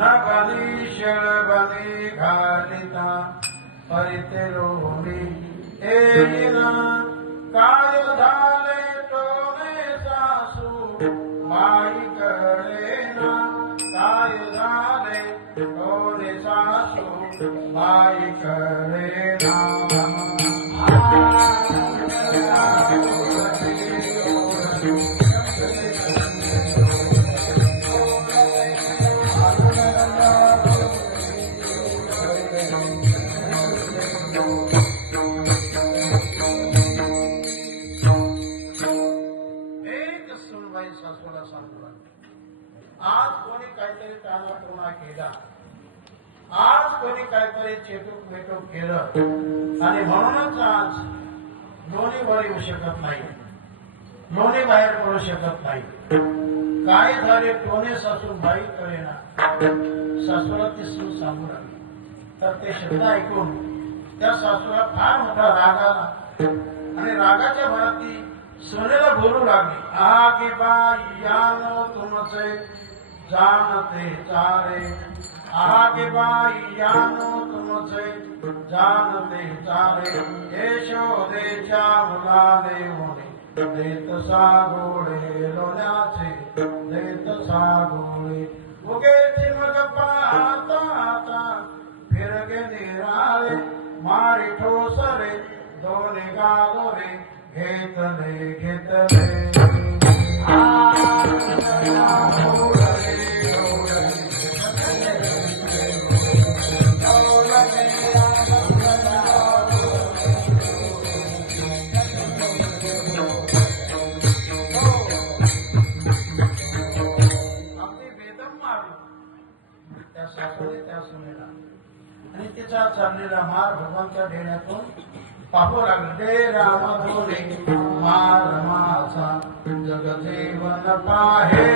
नगरी शळबनी घालिता परिते Romney Elina काय झाले टोने सासू माई कळेना काय झाले टोने सासू माई कळेना आज कोणी काहीतरी टाळाटोळा केला, आज कोणी काहीतरी चेटूक मेटूक केलं आणि म्हणूनच आज लोणी वर येऊ शकत नाही, लोणी बाहेर पडू शकत नाही. काय झाले टोने सासू बाई कळेना, सासूला ती सून सांगू लागली. तर ते शब्द ऐकून त्या सासूला फार मोठा राग आला आणि रागाच्या भरात ती सोनेला बोलू लागली. आगे बाई यानो तुमचे जानते चारे, आगे बाई यानो तुमचे जानते चारे, यशोदेच्या मुलाने होणे देत सागोळे लोण्याचे देत सागोळे. उगे चिमग पाहता आता फिरगे निराळे मारी ठोसरे दोन्ही गालोरे घेतले घेतले. त्या सासूने त्या सुनेला आणि तिचा चाललेला मार भगवानच्या डेण्यातून पाहू लागले. राम धोरे मार माझा जगजीवन पाहे.